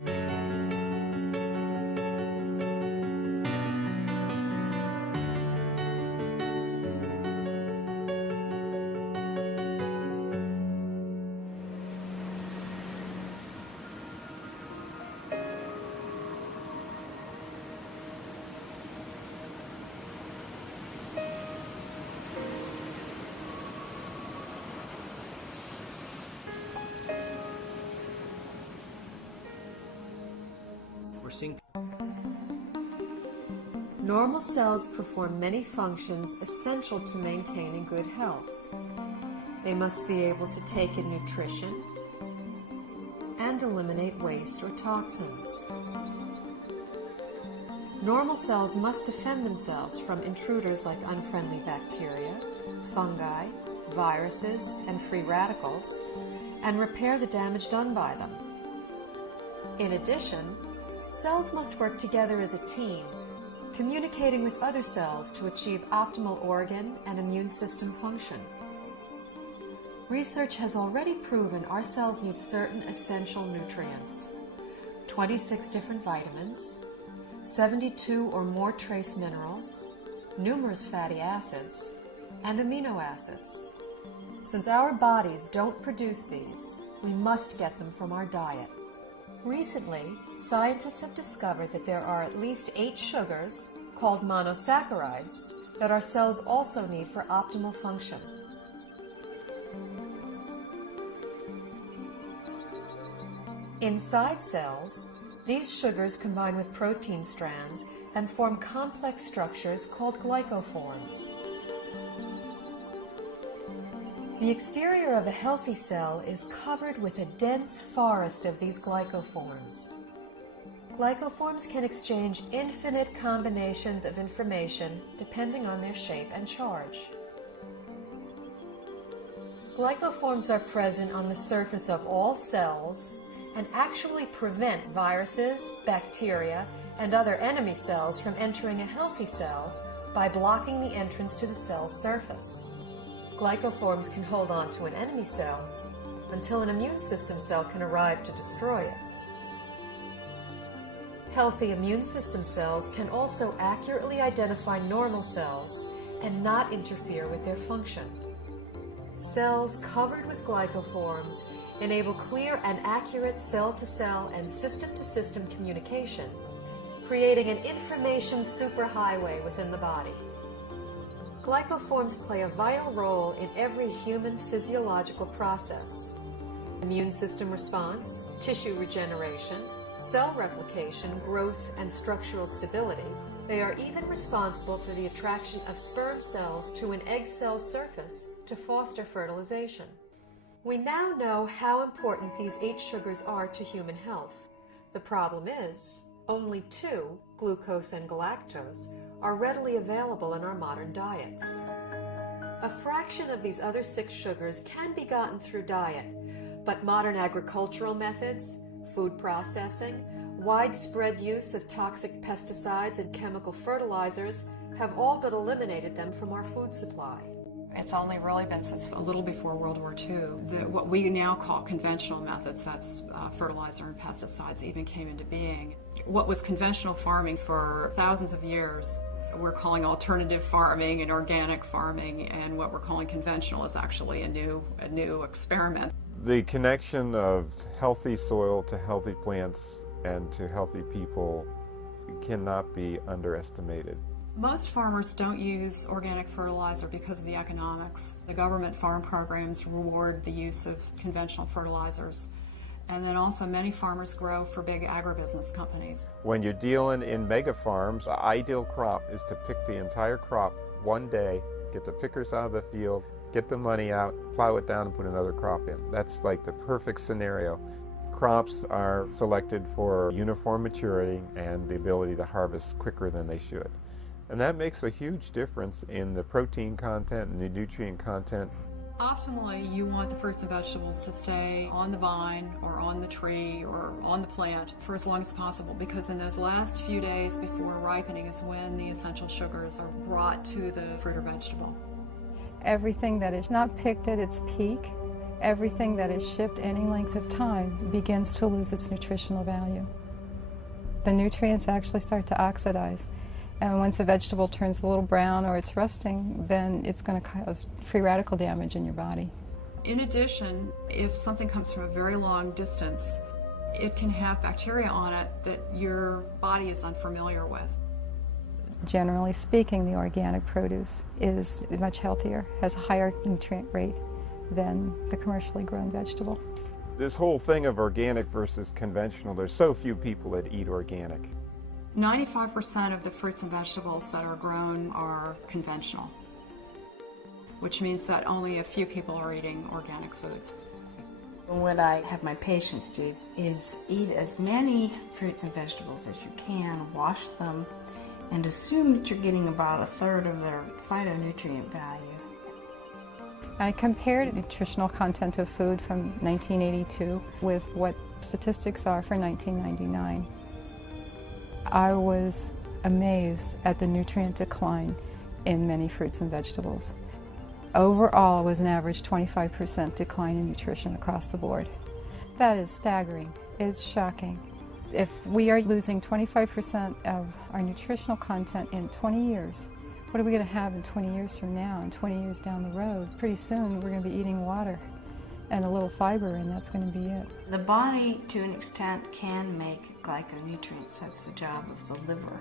We're seeing normal cells perform many functions essential to maintaining good health. They must be able to take in nutrition and eliminate waste or toxins. Normal cells must defend themselves from intruders like unfriendly bacteria, fungi, viruses, and free radicals, and repair the damage done by them. In addition, cells must work together as a team, communicating with other cells to achieve optimal organ and immune system function. Research has already proven our cells need certain essential nutrients, 26 different vitamins, 72 or more trace minerals, numerous fatty acids, and amino acids. Since our bodies don't produce these, we must get them from our diet. Recently, scientists have discovered that there are at least 8 sugars, called monosaccharides, that our cells also need for optimal function. Inside cells, these sugars combine with protein strands and form complex structures called glycoforms. The exterior of a healthy cell is covered with a dense forest of these glycoforms. Glycoforms can exchange infinite combinations of information depending on their shape and charge. Glycoforms are present on the surface of all cells and actually prevent viruses, bacteria, and other enemy cells from entering a healthy cell by blocking the entrance to the cell's surface. Glycoforms can hold on to an enemy cell until an immune system cell can arrive to destroy it. Healthy immune system cells can also accurately identify normal cells and not interfere with their function. Cells covered with glycoforms enable clear and accurate cell-to-cell and system-to-system communication, creating an information superhighway within the body. Glycoforms play a vital role in every human physiological process: immune system response, tissue regeneration, cell replication, growth, and structural stability. They are even responsible for the attraction of sperm cells to an egg cell surface to foster fertilization. We now know how important these 8 sugars are to human health. The problem is, only 2, glucose and galactose, are readily available in our modern diets. A fraction of these other 6 sugars can be gotten through diet, but modern agricultural methods, food processing, widespread use of toxic pesticides and chemical fertilizers have all but eliminated them from our food supply. It's only really been since a little before World War II that what we now call conventional methods, that's fertilizer and pesticides, even came into being. What was conventional farming for thousands of years, we're calling alternative farming and organic farming, and what we're calling conventional is actually a new experiment. The connection of healthy soil to healthy plants and to healthy people cannot be underestimated. Most farmers don't use organic fertilizer because of the economics. The government farm programs reward the use of conventional fertilizers. And then also many farmers grow for big agribusiness companies. When you're dealing in mega farms, the ideal crop is to pick the entire crop one day, get the pickers out of the field, get the money out, plow it down and put another crop in. That's like the perfect scenario. Crops are selected for uniform maturity and the ability to harvest quicker than they should. And that makes a huge difference in the protein content and the nutrient content. Optimally, you want the fruits and vegetables to stay on the vine or on the tree or on the plant for as long as possible, because in those last few days before ripening is when the essential sugars are brought to the fruit or vegetable. Everything that is not picked at its peak Everything that is shipped any length of time begins to lose its nutritional value. The nutrients actually start to oxidize. And once a vegetable turns a little brown or it's rusting, then it's going to cause free radical damage in your body. In addition, if something comes from a very long distance, it can have bacteria on it that your body is unfamiliar with. Generally speaking, the organic produce is much healthier, has a higher nutrient rate than the commercially grown vegetable. This whole thing of organic versus conventional, there's so few people that eat organic. 95% of the fruits and vegetables that are grown are conventional, which means that only a few people are eating organic foods. What I have my patients do is eat as many fruits and vegetables as you can, wash them, and assume that you're getting about a third of their phytonutrient value. I compared nutritional content of food from 1982 with what statistics are for 1999. I was amazed at the nutrient decline in many fruits and vegetables. Overall, it was an average 25% decline in nutrition across the board. That is staggering. It's shocking. If we are losing 25% of our nutritional content in 20 years, what are we going to have in 20 years from now and 20 years down the road? Pretty soon we're going to be eating water and a little fiber, and that's going to be it. The body, to an extent, can make glyconutrients. That's the job of the liver.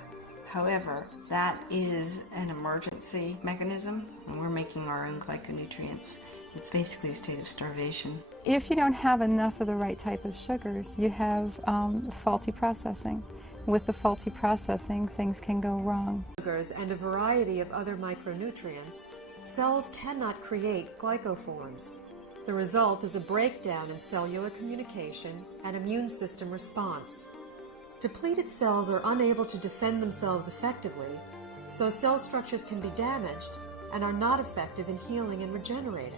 However, that is an emergency mechanism, and we're making our own glyconutrients. It's basically a state of starvation. If you don't have enough of the right type of sugars, you have faulty processing. With the faulty processing, things can go wrong. Sugars and a variety of other micronutrients, cells cannot create glycoforms. The result is a breakdown in cellular communication and immune system response. Depleted cells are unable to defend themselves effectively, so cell structures can be damaged and are not effective in healing and regenerating.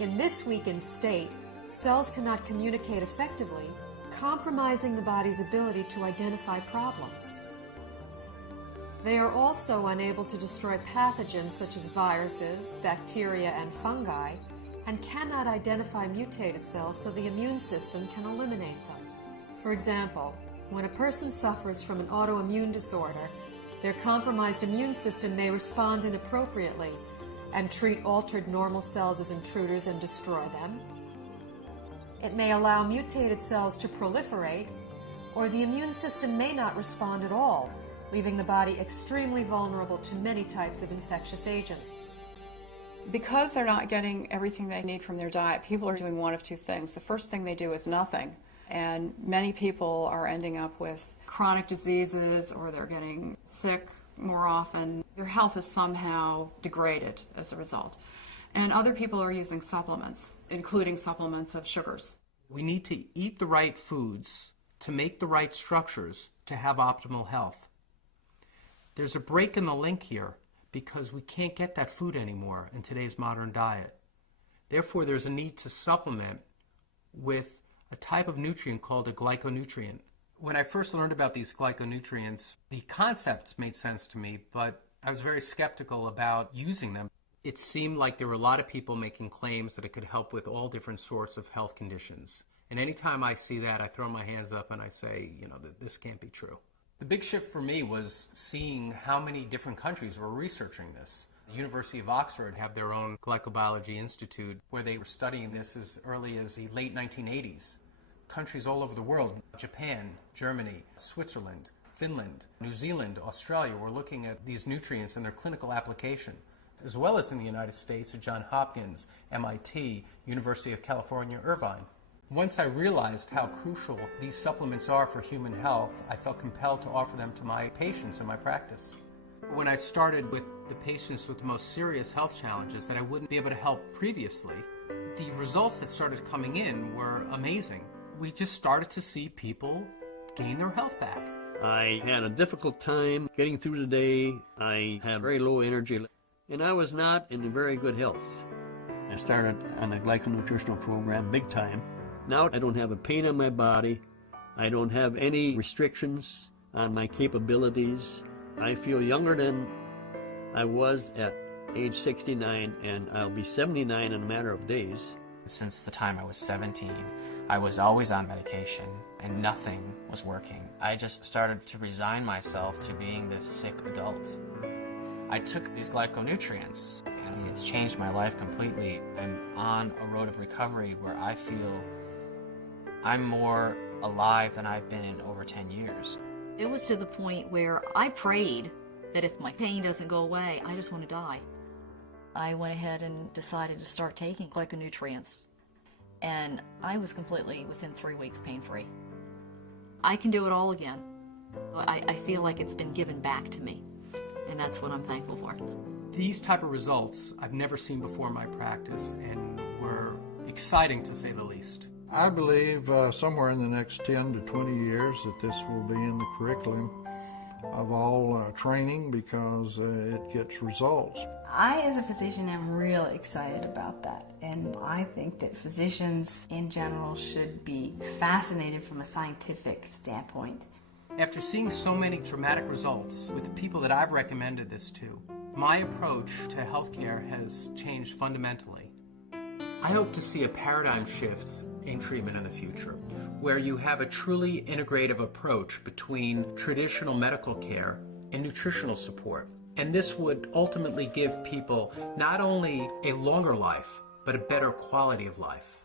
In this weakened state, cells cannot communicate effectively, compromising the body's ability to identify problems. They are also unable to destroy pathogens such as viruses, bacteria, and fungi, and cannot identify mutated cells so the immune system can eliminate them. For example, when a person suffers from an autoimmune disorder, their compromised immune system may respond inappropriately and treat altered normal cells as intruders and destroy them. It may allow mutated cells to proliferate, or the immune system may not respond at all, leaving the body extremely vulnerable to many types of infectious agents. Because they're not getting everything they need from their diet, people are doing one of two things. The first thing they do is nothing, and many people are ending up with chronic diseases, or they're getting sick more often. Their health is somehow degraded as a result. And other people are using supplements, including supplements of sugars. We need to eat the right foods to make the right structures to have optimal health. There's a break in the link here because we can't get that food anymore in today's modern diet. Therefore, there's a need to supplement with a type of nutrient called a glyconutrient. When I first learned about these glyconutrients, the concepts made sense to me, but I was very skeptical about using them. It seemed like there were a lot of people making claims that it could help with all different sorts of health conditions. And anytime I see that, I throw my hands up and I say, this can't be true. The big shift for me was seeing how many different countries were researching this. The University of Oxford have their own Glycobiology Institute where they were studying this as early as the late 1980s. Countries all over the world, Japan, Germany, Switzerland, Finland, New Zealand, Australia, were looking at these nutrients and their clinical application, as well as in the United States at Johns Hopkins, MIT, University of California, Irvine. Once I realized how crucial these supplements are for human health, I felt compelled to offer them to my patients in my practice. When I started with the patients with the most serious health challenges that I wouldn't be able to help previously, the results that started coming in were amazing. We just started to see people gain their health back. I had a difficult time getting through the day. I had very low energy, and I was not in very good health. I started on a glyconutritional program big time. Now I don't have a pain in my body. I don't have any restrictions on my capabilities. I feel younger than I was at age 69, and I'll be 79 in a matter of days. Since the time I was 17, I was always on medication and nothing was working. I just started to resign myself to being this sick adult. I took these glyconutrients and it's changed my life completely. I'm on a road of recovery where I feel I'm more alive than I've been in over 10 years. It was to the point where I prayed that if my pain doesn't go away, I just want to die. I went ahead and decided to start taking glyconutrients, and I was completely, within 3 weeks, pain-free. I can do it all again. I feel like it's been given back to me, and that's what I'm thankful for. These type of results I've never seen before in my practice and were exciting to say the least. I believe somewhere in the next 10 to 20 years that this will be in the curriculum of all training because it gets results. I, as a physician, am really excited about that, and I think that physicians in general should be fascinated from a scientific standpoint. After seeing so many dramatic results with the people that I've recommended this to, my approach to healthcare has changed fundamentally. I hope to see a paradigm shift in treatment in the future, where you have a truly integrative approach between traditional medical care and nutritional support. And this would ultimately give people not only a longer life, but a better quality of life.